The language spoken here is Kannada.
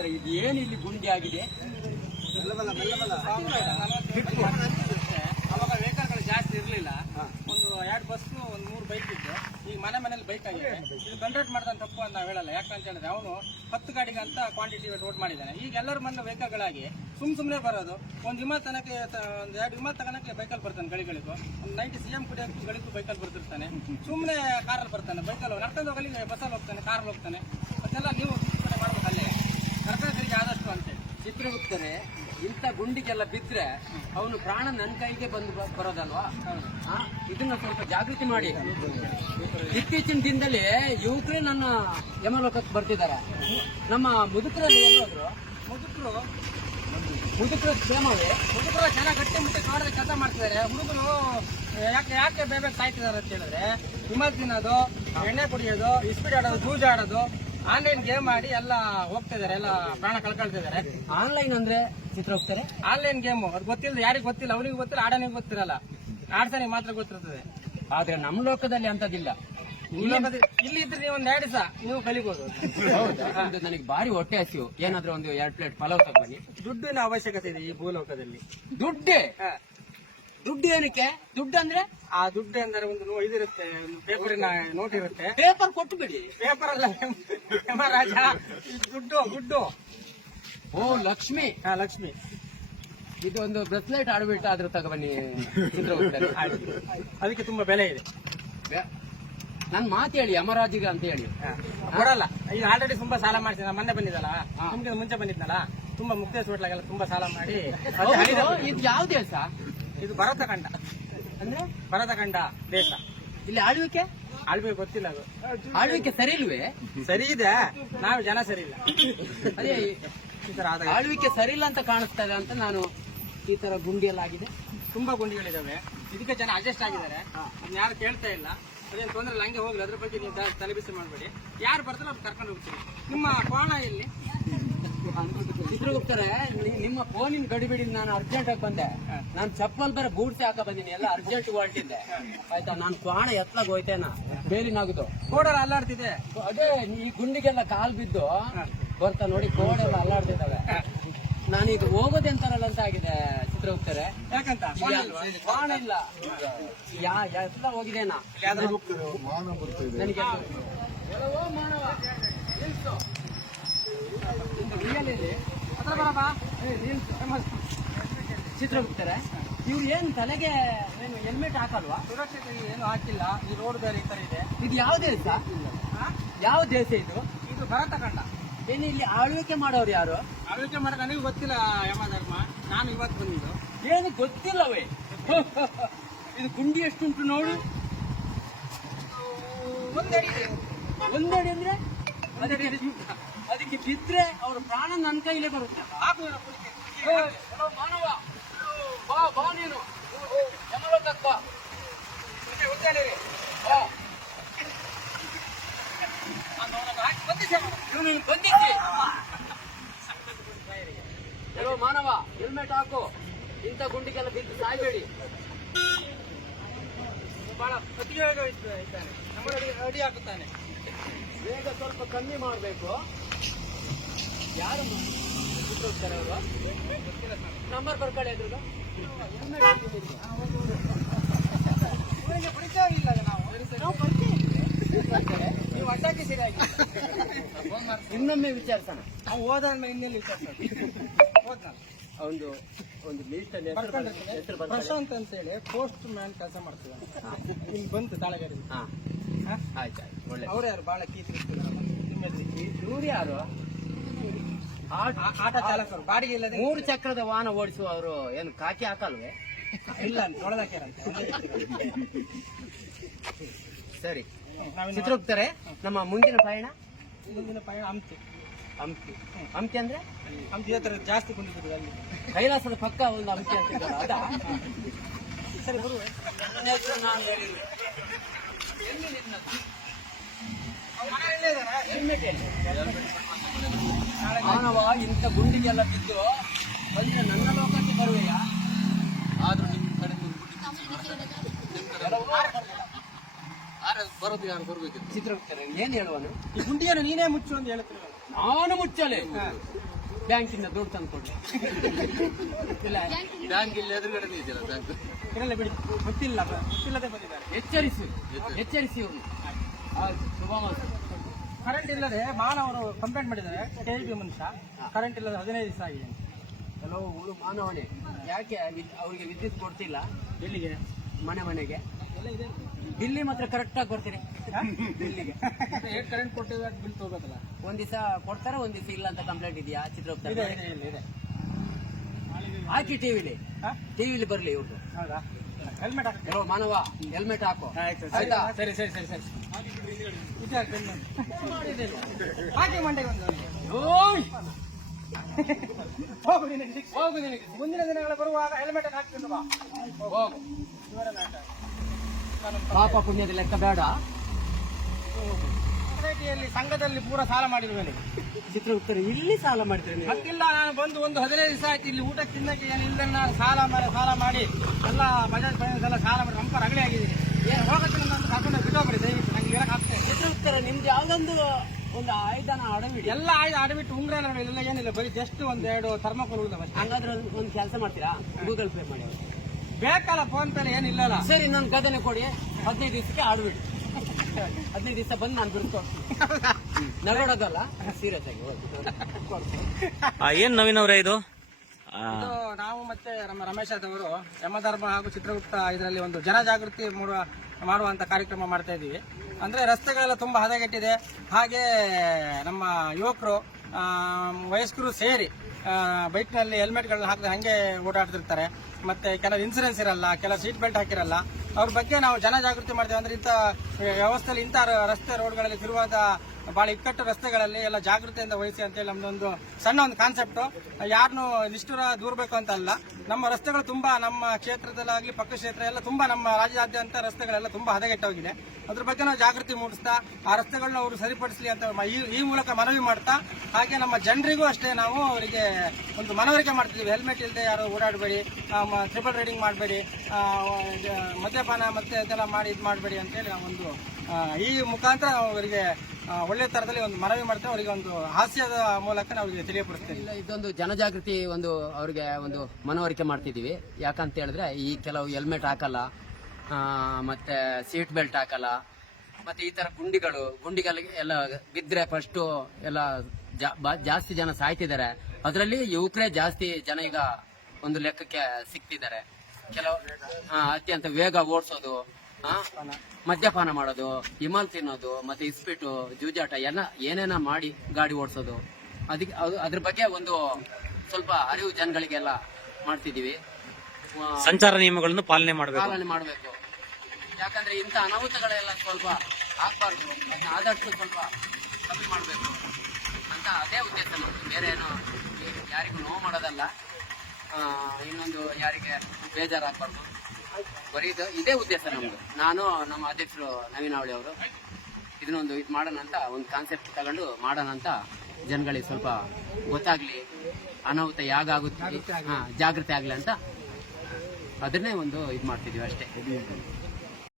ಚಿತ್ರಗುಪ್ತರ ಇದು ಏನು ಇಲ್ಲಿ ಗುಂಡಿ ಆಗಿದೆ? ಅವಾಗ ವೆಹಿಕಲ್ಗಳು ಜಾಸ್ತಿ ಇರಲಿಲ್ಲ. ಒಂದು ಎರಡು ಬಸ್ ಒಂದು ಮೂರು ಬೈಕ್ ಇತ್ತು. ಈಗ ಮನೆ ಮನೇಲಿ ಬೈಕ್ ಆಗಿದೆ. ಇದು ಕಂಟ್ರೋಲ್ ಮಾಡ್ತಾನೆ ತಪ್ಪು ಅಂತ ನಾವು ಹೇಳಲ್ಲ. ಯಾಕಂತ ಹೇಳಿದ್ರೆ ಅವನು ಹತ್ತು ಗಾಡಿಗೆ ಅಂತ ಕ್ವಾಂಟಿಟಿ ರೋಡ್ ಮಾಡಿದ್ದಾನೆ. ಈಗ ಎಲ್ಲರೂ ಮನೆ ವೆಹಿಕಲ್ಗಳಾಗಿ ಸುಮ್ ಸುಮ್ಮನೆ ಬರೋದು. ಒಂದು ವಿಮಾ ತನಕ್ಕೆ ಒಂದು ಎರಡು ವಿಮಾ ತಗೊಳಕ್ಕೆ ಬೈಕಲ್ಲಿ ಬರ್ತಾನೆ ಗಳಿಗಳಿಗೂ ಒಂದು ನೈಂಟಿ ಸಿ ಎಂ ಕುಡಿಯೋಗಳಿಗೂ ಬೈಕಲ್ಲಿ ಬರ್ತಿರ್ತಾನೆ. ಸುಮ್ಮನೆ ಕಾರಲ್ಲಿ ಬರ್ತಾನೆ. ಬೈಕಲ್ಲಿ ನಡ್ಕೊಂಡು ಹೋಗಲಿ ಬಸ್ಸಲ್ಲಿ ಹೋಗ್ತಾನೆ ಕಾರಲ್ಲಿ ಹೋಗ್ತಾನೆ. ಅದೆಲ್ಲ ನೀವು ಮಾಡ್ಬೇಕು ಅಲ್ಲೇ. ಚಿತ್ರಗುಪ್ತರೆ ಇಂಥ ಗುಂಡಿಗೆಲ್ಲ ಬಿದ್ರೆ ಅವನು ಪ್ರಾಣ ನನ್ನ ಕೈಗೆ ಬಂದು ಬರೋದಲ್ವಾ? ಇದನ್ನ ಸ್ವಲ್ಪ ಜಾಗೃತಿ ಮಾಡಿ. ಇತ್ತೀಚಿನ ದಿನದಲ್ಲಿ ಯುವಕರೇ ನನ್ನ ಯಮಲೋಕಕ್ಕೆ ಬರ್ತಿದ್ದಾರೆ. ನಮ್ಮ ಮುದುಕರಲ್ಲಿ ಎಲ್ಲೋದ್ರು, ಮುದುಕರು, ಮುದುಕರ ಕ್ಷೇಮವೇ? ಮುದುಕರು ಚೆನ್ನಾಗಿ ಗಟ್ಟಿ ಮುಟ್ಟಿ ಕಾಡದ ಕೆಲಸ ಮಾಡ್ತಿದ್ದಾರೆ. ಹುಡುಗರು ಯಾಕೆ ಯಾಕೆ ಬೇಗ ಸಾಯ್ತಿದ್ದಾರೆ ಅಂತ ಹೇಳಿದ್ರೆ ಹಿಮ ತಿನ್ನೋದು, ಎಣ್ಣೆ ಕುಡಿಯೋದು ಇಸ್ಪೀಡ್ ಆಡೋದು, ಜೂಜ್ ಆಡೋದು ಆನ್ಲೈನ್ ಗೇಮ್ ಆಡಿ ಎಲ್ಲ ಹೋಗ್ತಿದ್ದಾರೆ ಎಲ್ಲ ಪ್ರಾಣ ಕಳ್ಕೊಳ್ತಿದ್ದಾರೆ. ಆನ್ಲೈನ್ ಅಂದ್ರೆ ಚಿತ್ರ ಹೋಗ್ತಾರೆ? ಆನ್ಲೈನ್ ಗೇಮು ಅದು ಗೊತ್ತಿಲ್ಲ ಯಾರಿಗೂ ಗೊತ್ತಿಲ್ಲ ಅವನಿಗೆ ಗೊತ್ತಿಲ್ಲ ಆಡೋನಿಗೆ ಗೊತ್ತಿರಲ್ಲ. ಆಡ್ಸನಿಗೆ ಮಾತ್ರ ಗೊತ್ತಿರ್ತದೆ. ಆದ್ರೆ ನಮ್ಮ ಲೋಕದಲ್ಲಿ ಅಂತದಿಲ್ಲ ಇಲ್ಲಿ ಇದ್ರೆ ನೀವು ಒಂದು ಎರಡು ದಿವಸ ನೀವು ಕಲಿಬಹುದು ನನಗೆ ಬಾರಿ ಹೊಟ್ಟೆ ಹಸಿವು. ಏನಾದ್ರೂ ಒಂದು ಎರಡು ಪ್ಲೇಟ್ ಪಲಾವ್ ತಗೊಂಡು ದುಡ್ಡಿನ ಅವಶ್ಯಕತೆ ಇದೆ ಈ ಭೂಲೋಕದಲ್ಲಿ. ದುಡ್ಡೇ? ದುಡ್ಡು ಏನಕ್ಕೆ? ದುಡ್ಡು ಅಂದ್ರೆ? ಆ ದುಡ್ಡು ಅಂದ್ರೆ ಒಂದು ಇದಿರುತ್ತೆ ಪೇಪರಿನ ನೋಟ್ ಇರುತ್ತೆ. ಪೇಪರ್ ಕೊಟ್ಟು ಬಿಡಿ ಪೇಪರ್ ಅಲ್ಲ. ಯಮರಾಜ ಗುಡ್ಡು ದುಡ್ಡು ಓ ಲಕ್ಷ್ಮಿ. ಹಾ ಲಕ್ಷ್ಮಿ. ಇದೊಂದು ಬ್ರೆಸ್ಲೈಟ್ ಆಡ್ಬಿಟ್ಟು ಆದ್ರೂ ತಗೊಬನ್ನಿ ಅದಕ್ಕೆ ತುಂಬಾ ಬೆಲೆ ಇದೆ. ನನ್ ಮಾತು ಹೇಳಿ ಯಮರಾಜಿಗ ಅಂತ ಹೇಳಿ. ಕೊಡಲ್ಲ. ಈಗ ಆಲ್ರೆಡಿ ತುಂಬಾ ಸಾಲ ಮಾಡ್ತೀನಿ ನಾ ಮೊನ್ನೆ ಬಂದಿದ್ದಲ್ಲ? ನಿಮ್ಗೆ ಮುಂಚೆ ಬಂದಿದ್ನಲ್ಲ ತುಂಬಾ ಮುಕ್ತೇಶ್ ಹೋಟ್ಲಾಗೆಲ್ಲ ತುಂಬಾ ಸಾಲ ಮಾಡಿ. ಇದು ಯಾವ ದೇಶ? ಇದು ಭರತಖಂಡ. ಅಂದ್ರೆ? ಭರತಖಂಡ ದೇಶ. ಇಲ್ಲಿ ಆಳ್ವಿಕೆ? ಆಳ್ಬೇಕು ಗೊತ್ತಿಲ್ಲ ಅದು. ಆಳ್ವಿಕೆ ಸರಿ ಇಲ್ವೇ? ಸರಿ ಇದೆ. ನಾವು ಜನ ಸರಿ ಇಲ್ಲ. ಅದೇ ಈ ತರ ಆದಾಗ ಆಳ್ವಿಕೆ ಸರಿ ಇಲ್ಲ ಅಂತ ಕಾಣಿಸ್ತಾ ಇದೆ ಅಂತ ನಾನು ಈ ತರ ಗುಂಡಿಯಲ್ಲಾಗಿದೆ. ತುಂಬಾ ಗುಂಡಿಗಳಿದಾವೆ. ಇದಕ್ಕೆ ಜನ ಅಡ್ಜಸ್ಟ್ ಆಗಿದ್ದಾರೆ. ಅದನ್ನ ಯಾರು ಕೇಳ್ತಾ ಇಲ್ಲ. ಅದೇನು ತೊಂದ್ರೆ ಇಲ್ಲ ಹಂಗೆ ಹೋಗ್ಲಿ. ಅದ್ರ ಬಗ್ಗೆ ನೀವು ತಲೆಬಿಸಿ ಮಾಡಬೇಡಿ. ಯಾರು ಬರ್ತಾರೋ ಅವ್ರು ಕರ್ಕೊಂಡು ಹೋಗ್ತೀವಿ. ನಿಮ್ಮ ಕೋಣ ಎಲ್ಲಿ? ಚಿತ್ರಗುಪ್ತರೆ ನಿಮ್ಮ ಫೋನಿನ ಗಡಿಬಿಡಿ ನಾನು ಅರ್ಜೆಂಟ್ ಆಗಿ ಬಂದೆ. ನಾನು ಚಪ್ಪಲ್ ಬೇರೆ ಬೂಟ್ಸ್ ಹಾಕ ಬಂದೀನಿ ಎಲ್ಲ ಅರ್ಜೆಂಟ್ ಹೊರಟಿದ್ದೆ ಆಯ್ತಾ ನಾನು ಕ್ವಾಣ ಎತ್ತಲಾಗ ಹೋಯ್ತೇನ? ಬೇಲಿನಾಗುದು ಕೋಡಲ್ಲ ಅಲ್ಲಾಡ್ತಿದೆ. ಅದೇ ಈ ಗುಂಡಿಗೆಲ್ಲ ಕಾಲ್ ಬಿದ್ದು ಬರ್ತಾ ನೋಡಿ ಕೋಡೆಲ್ಲ ಅಲ್ಲಾಡ್ತಿದ್ದಾವೆ. ನಾನೀಗ ಹೋಗೋದೆಂತಾರಲ್ಲ ಅಂತ ಆಗಿದೆ ಚಿತ್ರಗುಪ್ತರೆ. ಯಾಕಂತ? ಕ್ವಾಣ ಇಲ್ಲ. ಯಾ ಎಲ್ಲ ಹೋಗಿದೇನಾ ನನಗೆ ಮಾನವ. Famous. ಚಿತ್ರಗುಪ್ತರೆ ಇವ್ರು ಏನ್ ತಲೆಗೆ ಏನು ಹೆಲ್ಮೆಟ್ ಹಾಕಲ್ವಾ? ಸುರಕ್ಷತೆ ಏನು ಹಾಕಿಲ್ಲ ಈ ರೋಡ್ ಬೇರೆ ಈ ತರ ಇದೆ ಇದು ಯಾವ ದೇಶ? ಯಾವ ದೇಶ ಇದು? ಇದು ಭರತಖಂಡ ಏನು ಇಲ್ಲಿ ಆಳ್ವಿಕೆ ಮಾಡೋರು ಯಾರು? ಆಳ್ವಿಕೆ ಮಾಡಕ್ಕೆ ನನಗೆ ಗೊತ್ತಿಲ್ಲ ಯಮಧರ್ಮ ನಾನು ಇವತ್ತು ಬಂದಿದ್ದು. ಏನು ಗೊತ್ತಿಲ್ಲವೇ? ಇದು ಗುಂಡಿ ಎಷ್ಟುಂಟು ನೋಡು. ಒಂದಡಿ. ಒಂದಡಿ ಅಂದ್ರೆ? ಅದಕ್ಕೆ ಅದಕ್ಕೆ ಬಿದ್ರೆ ಅವ್ರ ಪ್ರಾಣ ನನ್ನ ಕೈಲೇ ಬರುತ್ತೆ. ಮಾನವ. ಬಾ ಬಾ ನೀನು. ಯಮಲೋಕಕ್ಕೆ ಬಾ. ಕುಡಿಕೆ ಉದ್ದೇಳಿರಿ. ಬಾ. ನಾನು ಅವನನ್ನು ಹಾಕಿ ಬಂಧಿಸಿ ಅವನು. ಇವ್ನು ಇಲ್ಲಿ ಬಂದಿದ್ದಿ ಮಾನವ ಹೆಲ್ಮೆಟ್ ಹಾಕು. ಇಂಥ ಗುಂಡಿಗೆಲ್ಲ ಬಿದ್ದು ಸಾಯ್ಬೇಡಿ. ಬಹಳ ಪ್ರತಿಯೋಗ ರೆಡಿ ಇದ್ದಾನೆ. ನಮ್ಮ ಅಡಿ ಹಾಕುತ್ತಾನೆ. ಬೇಗ ಸ್ವಲ್ಪ ಕಮ್ಮಿ ಮಾಡಬೇಕು. ಯಾರು ಹೋಗ್ತಾರೆ ಅವರು ನಂಬರ್ ಬರ್ಕೊಳ್ಳಿ ಅದ್ರದ್ದು. ಇವನಿಗೆ ಪರಿಚಯ ಇಲ್ಲ ನಾವು ನಾವು ಪರಿಚಯ ಇದ್ವಿ. ನೀವು ಅಡ್ಡಕ್ಕೆ ಸರಿಯಾಗಿ. ಇನ್ನೊಮ್ಮೆ ವಿಚಾರಿಸೋಣ. ನಾವು ಹೋದಾದ್ಮೇಲೆ ಇನ್ನೆಲ್ಲಿ ಒಂದು ಒಂದು ಲೀಸ್ಟ್ ಅಲ್ಲಿ. ಪ್ರಶಾಂತ್ ಅಂತ ಹೇಳಿ ಪೋಸ್ಟ್ ಮ್ಯಾನ್ ಕೆಲಸ ಮಾಡ್ತಿದ್ದಾನೆ. ಇಲ್ಲಿ ಬಂತು ತಾಳಗೇರಿ ಹಾ. ಆಯ್ತು ಆಯ್ತು. ಒಳ್ಳೆ. ಅವ್ರು ಯಾರು? ಬಹಳ ಕೀತಿರ್ತಿದಾರಲ್ಲ ನಿಮ್ಮ. ಇವ್ರು ಯಾರು? ಆಟ- ಚಾಲಕರು. ಬಾಡಿಗೆ ಇಲ್ಲದೆ ಮೂರು ಚಕ್ರದ ವಾಹನ ಓಡಿಸುವವರು ಏನು ಕಾಕಿ ಹಾಕಲ್ವೇ? ಇಲ್ಲ ಸರಿ. ಚಿತ್ರಗುಪ್ತರೆ ನಮ್ಮ ಮುಂದಿನ ಪಯಣ? ಮುಂದಿನ ಪಯಣ ಹಂಪಿ. ಹಂಪಿ. ಹಂಪಿ ಅಂದ್ರೆ? ಹಂಪಿ ಹತ್ರ ಜಾಸ್ತಿ ಕುಂಡಿದ್ರು ಅಲ್ಲಿ. ಕೈಲಾಸದ ಪಕ್ಕ ಒಂದು ಹಂಪಿ ಅಂತ ಅದಾ? ಸರಿ ಬರುವೆ. ನನ್ನ? ಎಲ್ಲಿ? ನಿನ್ನದು? ಮಾನವ ಇಂಥ ಗುಂಡಿಗೆಲ್ಲ ಬಿದ್ದು ಬಂದ್ರೆ ನನ್ನ ಲೋಕಕ್ಕೆ ಬರುವೆಯ? ಆದ್ರೂ ನಿಮ್ಮ ಕಡೆ ಬರೋದು ಯಾರು ಬರ್ಬೇಕಿತ್ತು? ಚಿತ್ರಗುಪ್ತರೆ ಏನು ಹೇಳುವನು? ಈ ಗುಂಡಿಯನ್ನು ನೀನೇ ಮುಚ್ಚು ಅಂತ ಹೇಳ್ತೀರ ನಾನು ಮುಚ್ಚಲೆ. ಬ್ಯಾಂಕಿಂದ ದುಡ್ಡು ತಂದು ಕೊಡಿ ಇಲ್ಲ. ಬ್ಯಾಂಕ್ ಇಲ್ಲಿ ಎದುರುಗಡೆ ಇದೆಯಲ್ಲ ಬ್ಯಾಂಕ್. ಇರಲ್ಲ ಬಿಡಿ. ಗೊತ್ತಿಲ್ಲ ಗೊತ್ತಿಲ್ಲದೆ ಬಂದಿದ್ದಾರೆ. ಎಚ್ಚರಿಸಿ. ಎಚ್ಚರಿಸಿ ಅವನು ಶುಭ ಮಾಸ ಕರೆಂಟ್ ಇಲ್ಲದೆ ಮಾನವರು ಕಂಪ್ಲೇಂಟ್ ಮಾಡಿದ್ದಾರೆ. ಕೆ ಬಿ ಮನುಷ್ಯ. ಕರೆಂಟ್ ಇಲ್ಲದೆ ಹದಿನೈದು ದಿವಸ ಆಗಿದೆ ಕೆಲವು ಹುಳು ಮಾನವನೇ ಯಾಕೆ ಅವರಿಗೆ ಅವ್ರಿಗೆ ವಿದ್ಯುತ್ ಕೊಡ್ತಿಲ್ಲ? ಎಲ್ಲಿಗೆ? ಮನೆ ಮನೆಗೆ. ಎಲ್ಲ ಇದೆ. ಬಿಲ್ಲಿ ಮಾತ್ರ ಕರೆಕ್ಟಾಗಿ ಆಗಿ ಕೊಡ್ತೀರಿ ಬಿಲ್ಲಿಗೆ ಹೇಗೆ ಕರೆಂಟ್ ಕೊಟ್ಟಿದ್ರೆ ಬಿಲ್ ತಗೋಬೇಕಲ್ಲ? ಒಂದ್ ದಿವಸ ಕೊಡ್ತಾರೆ ಒಂದ್ ದಿವಸ ಇಲ್ಲ ಅಂತ ಕಂಪ್ಲೇಂಟ್ ಇದೆಯಾ? ಇದೆ ಚಿತ್ರಗುಪ್ತ ಇದೆ ಇಲ್ಲ ಇದೆ. ಹಾಕಿ ಟಿವಿಲಿ ಹಾ? ಟಿವಿಲಿ ಬರ್ಲಿ ಇವ್ರದ್ದು ಹೌದಾ? ಹೆಲ್ಮೆಟ್ ಹಾಕೋ ಮಾನವ ಹೆಲ್ಮೆಟ್ ಹಾಕೋ. ಆಯ್ತು ಆಯ್ತಾ? ಸರಿ ಸರಿ ಸರಿ ಸರಿ. ಹೋಗು. ಹೋಗು ಮುಂದಿನ ದಿನಗಳ ಬರುವಾಗ ಹೆಲ್ಮೆಟ್ ಅನ್ನು ಪಾಪ ಪುಣ್ಯದ ಲೆಕ್ಕ ಬೇಡ ಸೊಸೈಟಿಯಲ್ಲಿ ಸಂಘದಲ್ಲಿ ಪೂರ ಸಾಲ ಚಿತ್ರ ಉತ್ತರ ಇಲ್ಲಿ ಸಾಲ ಮಾಡ್ತೇನೆ ಅಕ್ಕಿಲ್ಲ ನಾನು ಬಂದು ಒಂದು ಹದಿನೈದು ದಿವಸ ಆಯ್ತು ಇಲ್ಲಿ ಊಟ ತಿನ್ನಕ್ಕೆ ಏನು ಇಲ್ಲ ನಾನು ಸಾಲ ಮಾಡಿ. ಸಾಲ ಮಾಡಿ ಎಲ್ಲ ಬಜಾಜ್ ಫೈನಾನ್ಸ್ ಎಲ್ಲ ಸಾಲ ಮಾಡಿ. ರಂಪ ರಗಳೆ ಆಗಿದ್ದೀನಿ ಏನು ಹೋಗಕ್ಕೆ ನಾನು ಕರ್ಕೊಂಡು ಬಿಟ್ಟೋಗ್ಬಿಡಿ ದಯವಿಟ್ಟು. ನಿಮ್ದು ಯಾವ್ದೊಂದು ಒಂದು ಆಯುಧನ ಅಡವಿಡಿ. ಎಲ್ಲ ಆಯ್ತು ಆಡಬಿಟ್ಟು ಉಂಗ್ರ ಎಲ್ಲ ಏನಿಲ್ಲ ಬರೀ ಜಸ್ಟ್ ಒಂದೆರಡು ಥರ್ಮಕೋಲ್ ಉಳಿದವ ಹಂಗಾದ್ರೆ ಒಂದು ಒಂದ್ ಕೆಲಸ ಮಾಡ್ತೀರಾ? ಗೂಗಲ್ ಪೇ ಮಾಡಿ. ಅವ್ರಿಗೆ. ಬೇಕಲ್ಲ ಫೋನ್ ಪೇ ಏನಿಲ್ಲಲ್ಲ. ಸರಿ ನನ್ನ ಗದನೆ ಕೊಡಿ. ಹದಿನೈದು ದಿವಸಕ್ಕೆ ಆಡ್ಬಿಡಿ ಹದಿನೈದು ದಿವಸ ಬಂದು ನಾನು ಬಿಡ್ಕೊಡ್ತೀನಿ ನಗೋಡೋದಲ್ಲ ಸೀರಿಯಸ್ ಆಗಿ ಹೋಗಿ. ಆ, ಏನ್ ನವೀನ್ ಅವರೇ ಇದು? ಆ, ಇದು ನಾವು ಮತ್ತೆ ನಮ್ಮ ರಮೇಶ್ ಅವರು ಯಮಧರ್ಮ ಹಾಗೂ ಚಿತ್ರಗುಪ್ತ ಇದರಲ್ಲಿ ಒಂದು ಜನಜಾಗೃತಿ ಮೂಡುವ ಮಾಡುವಂತ ಕಾರ್ಯಕ್ರಮ ಮಾಡ್ತಾ ಇದ್ದೀವಿ ಅಂದ್ರೆ ರಸ್ತೆಗಳೆಲ್ಲ ತುಂಬಾ ಹದಗೆಟ್ಟಿದೆ. ಹಾಗೆ ನಮ್ಮ ಯುವಕರು ವಯಸ್ಕರು ಸೇರಿ ಬೈಕ್ನಲ್ಲಿ ಹೆಲ್ಮೆಟ್ಗಳನ್ನ ಹಾಕಿದ್ರೆ ಹಂಗೆ ಓಡಾಡ್ತಿರ್ತಾರೆ. ಮತ್ತೆ ಕೆಲವು ಇನ್ಸೂರೆನ್ಸ್ ಇರಲ್ಲ, ಕೆಲವು ಸೀಟ್ ಬೆಲ್ಟ್ ಹಾಕಿರಲ್ಲ. ಅವ್ರ ಬಗ್ಗೆ ನಾವು ಜನ ಜಾಗೃತಿ ಮಾಡ್ತೇವೆ. ಅಂದ್ರೆ ಇಂಥ ವ್ಯವಸ್ಥೆಯಲ್ಲಿ ಇಂಥ ರಸ್ತೆ ರೋಡ್ಗಳಲ್ಲಿ ತಿರುವಾದ ಭಾಳ ಇಕ್ಕಟ್ಟು ರಸ್ತೆಗಳಲ್ಲಿ ಎಲ್ಲ ಜಾಗೃತಿಯಿಂದ ವಹಿಸಿ ಅಂತೇಳಿ ನಮ್ದೊಂದು ಸಣ್ಣ ಒಂದು ಕಾನ್ಸೆಪ್ಟ್ ಯಾರನ್ನು ನಿಷ್ಠುರ ದೂರಬೇಕು ಅಂತ ಅಲ್ಲ. ನಮ್ಮ ರಸ್ತೆಗಳು ತುಂಬಾ ನಮ್ಮ ಕ್ಷೇತ್ರದಲ್ಲಾಗಲಿ, ಪಕ್ಕ ಕ್ಷೇತ್ರ ಎಲ್ಲ ತುಂಬಾ ನಮ್ಮ ರಾಜ್ಯಾದ್ಯಂತ ರಸ್ತೆಗಳೆಲ್ಲ ತುಂಬಾ ಹದಗೆಟ್ಟೋಗಿದೆ. ಅದ್ರ ಬಗ್ಗೆ ನಾವು ಜಾಗೃತಿ ಮೂಡಿಸ್ತಾ, ಆ ರಸ್ತೆಗಳನ್ನ ಅವರು ಸರಿಪಡಿಸಲಿ ಅಂತ ಈ ಮೂಲಕ ಮನವಿ ಮಾಡ್ತಾ, ಹಾಗೆ ನಮ್ಮ ಜನರಿಗೂ ಅಷ್ಟೇ ನಾವು ಅವರಿಗೆ ಒಂದು ಮನವರಿಕೆ ಮಾಡ್ತಿದ್ದೀವಿ. ಹೆಲ್ಮೆಟ್ ಇಲ್ಲದೆ ಯಾರು ಓಡಾಡಬೇಡಿ ಟ್ರಿಪಲ್ ರೈಡಿಂಗ್ ಮಾಡಬೇಡಿ ಮದ್ಯಪಾನ ಮತ್ತೆ ಇದೆಲ್ಲ ಮಾಡಿ ಇದು ಮಾಡಬೇಡಿ ಅಂತೇಳಿ ಆ, ಈ ಮುಖಾಂತರ ಅವರಿಗೆ ಒಳ್ಳೆ ತರದಲ್ಲಿ ಒಂದು ಮನವಿ ಮಾಡ್ತೇವೆ ಅವರಿಗೆ ಒಂದು ಹಾಸ್ಯದ ಮೂಲಕ ಅವರಿಗೆ ತಿಳಿಯಪಡಿಸ್ತೇವೆ ಇದೊಂದು ಜನಜಾಗೃತಿ ಒಂದು ಅವರಿಗೆ ಒಂದು ಮನವರಿಕೆ ಮಾಡ್ತಿದ್ದೀವಿ. ಯಾಕಂತ ಹೇಳಿದ್ರೆ ಈ ಕೆಲವು ಹೆಲ್ಮೆಟ್ ಹಾಕಲ್ಲ ಮತ್ತು ಸೀಟ್ ಬೆಲ್ಟ್ ಹಾಕಲ್ಲ ಮತ್ತೆ ಈ ತರ ಗುಂಡಿಗಳು ಗುಂಡಿಗಳಿಗೆ ಎಲ್ಲ ಬಿದ್ದರೆ ಫಸ್ಟ್ ಎಲ್ಲ ಜಾಸ್ತಿ ಜನ ಸಾಯ್ತಿದ್ದಾರೆ. ಅದರಲ್ಲಿ ಯುವಕರೇ ಜಾಸ್ತಿ ಜನ ಈಗ ಒಂದು ಲೆಕ್ಕಕ್ಕೆ ಸಿಕ್ತಿದ್ದಾರೆ. ಕೆಲವು ಅತ್ಯಂತ ವೇಗ ಓಡಿಸೋದು ಮದ್ಯಪಾನ ಮಾಡೋದು ಹಿಮಾಲ್ ತಿನ್ನೋದು ಮತ್ತೆ ಇಸ್ಪಿಟು ಜೂಜಾಟ ಎಲ್ಲ ಏನೇನ ಮಾಡಿ ಗಾಡಿ ಓಡಿಸೋದು. ಅದಕ್ಕೆ ಅದು ಅದ್ರ ಬಗ್ಗೆ ಒಂದು ಸ್ವಲ್ಪ ಅರಿವು ಜನಗಳಿಗೆಲ್ಲ ಮಾಡ್ತಿದೀವಿ ಸಂಚಾರ ನಿಯಮಗಳನ್ನು ಪಾಲನೆ ಮಾಡಬೇಕು. ಪಾಲನೆ ಮಾಡಬೇಕು. ಯಾಕಂದ್ರೆ ಇಂಥ ಅನಾಹುತಗಳೆಲ್ಲ ಸ್ವಲ್ಪ ಆಗ್ಬಾರ್ದು. ಅದನ್ನ ಆದಷ್ಟು ಸ್ವಲ್ಪ ಕಮ್ಮಿ ಮಾಡಬೇಕು. ಅಂತ ಅದೇ ಉದ್ದೇಶ ಬೇರೆ ಏನು ಯಾರಿಗೂ ನೋವು ಮಾಡೋದಲ್ಲ. ಇನ್ನೊಂದು ಯಾರಿಗೆ ಬೇಜಾರಾಗಬಾರ್ದು. ಬರೀ ಇದು ಇದೇ ಉದ್ದೇಶ ನಮ್ದು. ನಾನು ನಮ್ಮ ಅಧ್ಯಕ್ಷರು ನವೀನ್ ಅವಳಿ ಅವರು. ಇದನ್ನೊಂದು ಇದು ಮಾಡೋಣ ಅಂತ ಒಂದು ಕಾನ್ಸೆಪ್ಟ್ ತಗೊಂಡು ಮಾಡೋಣ ಅಂತ ಜನಗಳಿಗೆ ಸ್ವಲ್ಪ ಗೊತ್ತಾಗ್ಲಿ ಅನಾಹುತ ಯಾಗಾಗುತ್ತೆ ಹಾ ಜಾಗೃತಿ ಆಗಲಿ ಅಂತ ಅದನ್ನೇ ಒಂದು ಇದು ಮಾಡ್ತಿದೀವಿ ಅಷ್ಟೇ.